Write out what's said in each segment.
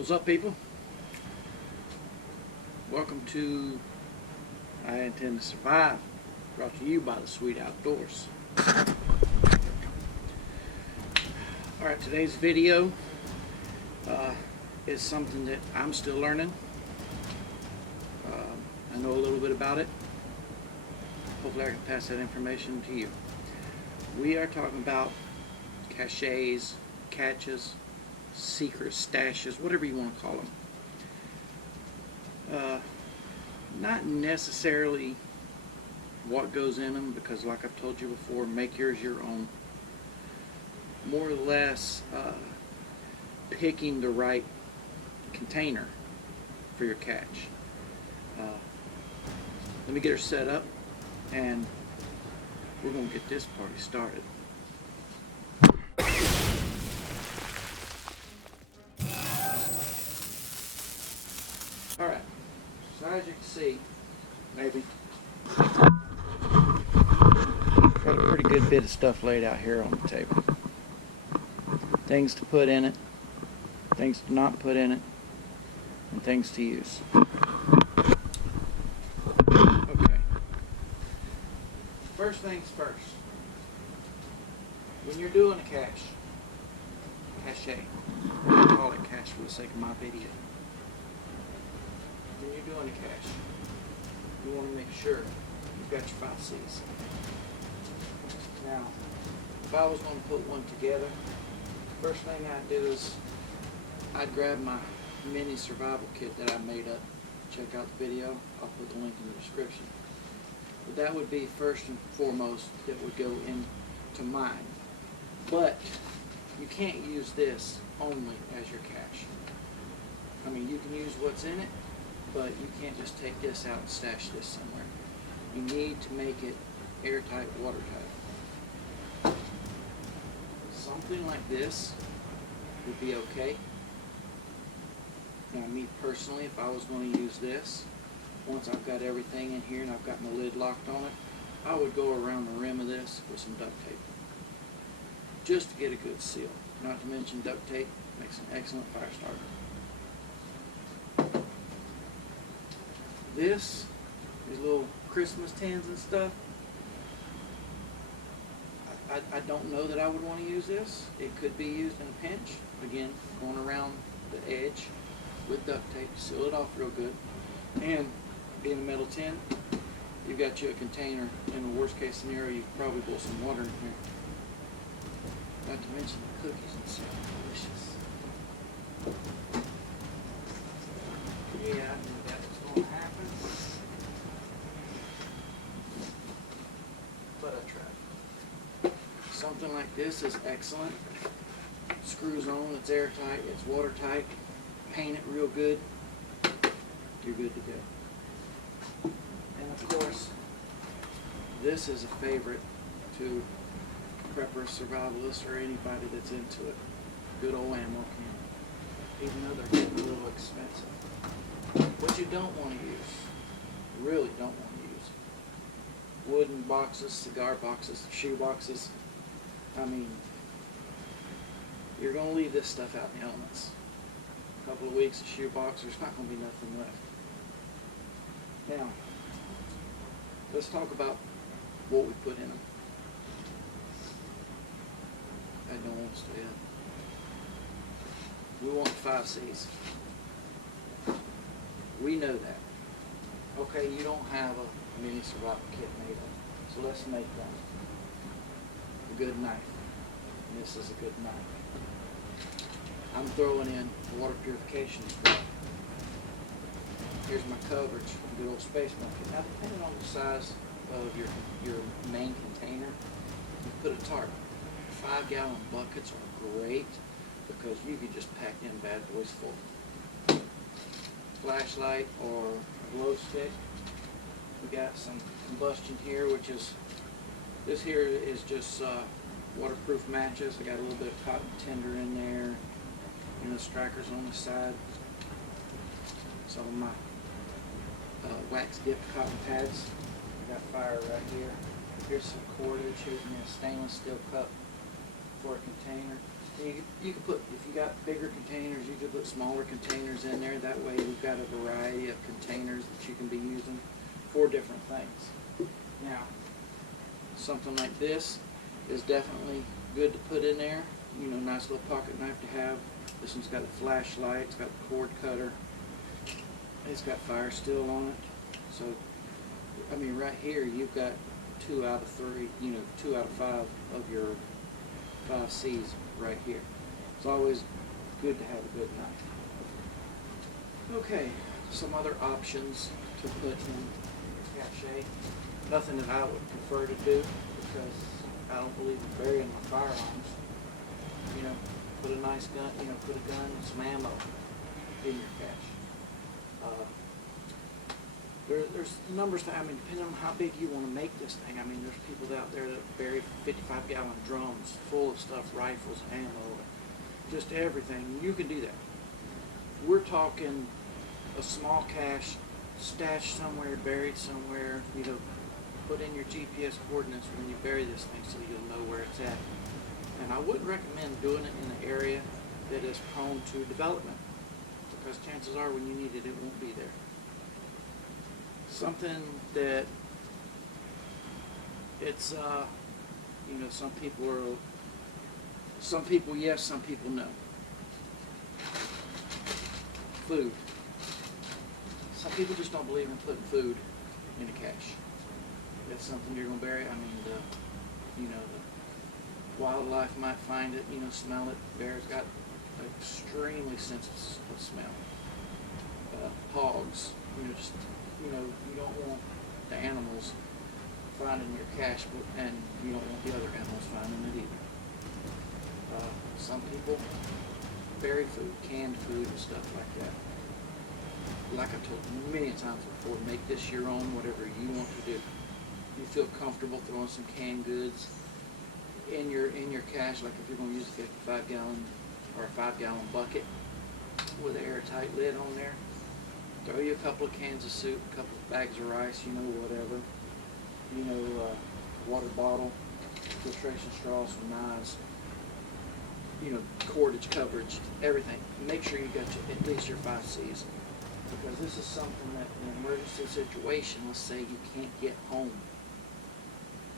What's up, people? Welcome to I Intend to Survive, brought to you by the Sweet Outdoors. Alright, today's video is something that I'm still learning. I know a little bit about it. Hopefully I can pass that information to you. We are talking about caches, catches, secret stashes, whatever you want to call them. Not necessarily what goes in them, because like I've told you before, make yours your own. More or less picking the right container for your catch. Let me get her set up and we're going to get this party started. Alright, so as you can see, maybe, got a pretty good bit of stuff laid out here on the table. Things to put in it, things to not put in it, and things to use. Okay. First things first. When you're doing a cache, I'll call it cache for the sake of my video. When you're doing a cache, you want to make sure you've got your 5Cs. Now, if I was going to put one together, first thing I'd do is I'd grab my mini survival kit that I made up. Check out the video. I'll put the link in the description. But that would be first and foremost that would go into mine. But you can't use this only as your cache. I mean, you can use what's in it, but you can't just take this out and stash this somewhere. You need to make it airtight, watertight. Something like this would be okay. Now, me personally, if I was going to use this, once I've got everything in here and I've got my lid locked on it, I would go around the rim of this with some duct tape, just to get a good seal. Not to mention duct tape makes an excellent fire starter. These little Christmas tins and stuff, I don't know that I would want to use this. It could be used in a pinch. Again, going around the edge with duct tape to seal it off real good. And being a metal tin, you've got you a container. In the worst case scenario, you could probably boil some water in here. Not to mention the cookies and stuff. Delicious. Yeah, I knew that was going to happen. But I tried. Something like this is excellent. Screws on, it's airtight, it's watertight. Paint it real good. You're good to go. And of course, this is a favorite to preppers, survivalists, or anybody that's into it. Good old ammo can. Even though they're getting a little expensive. What you don't want to use, really don't want to use, wooden boxes, cigar boxes, shoe boxes. I mean, you're going to leave this stuff out in the elements. A couple of weeks of shoe box, there's not going to be nothing left. Now, let's talk about what we put in them. I don't want to stay up. We want 5Cs. We know that. Okay, you don't have a mini survival kit made up, so let's make one. A good knife. And this is a good knife. I'm throwing in water purification as well. Here's my coverage, good old space bucket. Now, depending on the size of your main container, you put a tarp. 5-gallon buckets are great because you can just pack them bad boys full. Flashlight or a glow stick. We got some combustion here, which is, this here is just waterproof matches. I got a little bit of cotton tinder in there. And the strikers on the side. Some of my wax dipped cotton pads. I got fire right here. Here's some cordage. Here's me a stainless steel cup for a container. You can put, if you got bigger containers, you could put smaller containers in there. That way you've got a variety of containers that you can be using for different things. Now, something like this is definitely good to put in there. You know, nice little pocket knife to have. This one's got a flashlight, it's got the cord cutter, it's got fire steel on it. So, I mean, right here you've got 2 out of 3, you know, 2 out of 5 of your 5 C's right here. It's always good to have a good knife. Okay, some other options to put in your cache. Nothing that I would prefer to do because I don't believe in burying my firearms. You know, put a nice gun, you know, put a gun and some ammo in your cache. There's numbers, I mean, depending on how big you want to make this thing. I mean, there's people out there that bury 55-gallon drums full of stuff, rifles, ammo, just everything. You can do that. We're talking a small cache, stashed somewhere, buried somewhere, you know, put in your GPS coordinates when you bury this thing so you'll know where it's at. And I wouldn't recommend doing it in an area that is prone to development, because chances are when you need it, it won't be there. Something that it's, you know, some people yes, some people no. Food. Some people just don't believe in putting food in a cache. That's something you're going to bury. I mean, you know, the wildlife might find it, you know, smell it. Bears got an extremely sensitive smell. Hogs, you know, just, you know, you don't want the animals finding your cache, and you don't want the other animals finding it either. Some people bury food, canned food and stuff like that. Like I told you many times before, make this your own, whatever you want to do. You feel comfortable throwing some canned goods in your cache, like if you're going to use a 55-gallon or a 5-gallon bucket with an airtight lid on there. Throw you a couple of cans of soup, a couple of bags of rice, you know, whatever. You know, water bottle, filtration straws, some knives, you know, cordage, coverage, everything. Make sure you got at least your 5 C's. Because this is something that in an emergency situation, let's say you can't get home,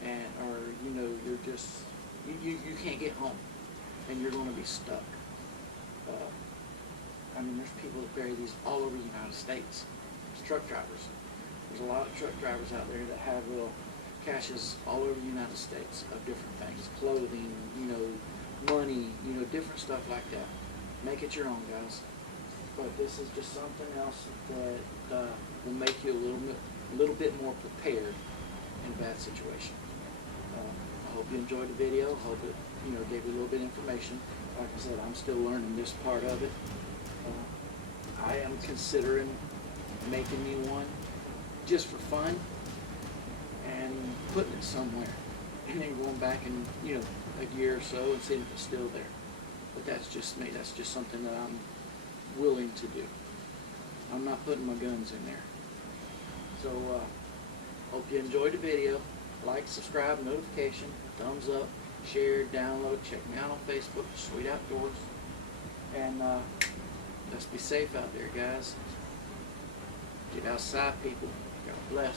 and or you know you're just you can't get home, and you're going to be stuck. I mean, there's people that bury these all over the United States. There's truck drivers. There's a lot of truck drivers out there that have little caches all over the United States of different things, clothing, you know, money, you know, different stuff like that. Make it your own, guys. But this is just something else that will make you a little bit more prepared in a bad situation. I hope you enjoyed the video. Hope it, you know, gave you a little bit of information. Like I said, I'm still learning this part of it. I am considering making me one just for fun and putting it somewhere, and then going back in, you know, a year or so and seeing if it's still there. But that's just me. That's just something that I'm willing to do. I'm not putting my guns in there. So hope you enjoyed the video. Like, subscribe, notification, thumbs up, share, download. Check me out on Facebook, Sweet Outdoors. And let's be safe out there, guys. Get outside, people. God bless.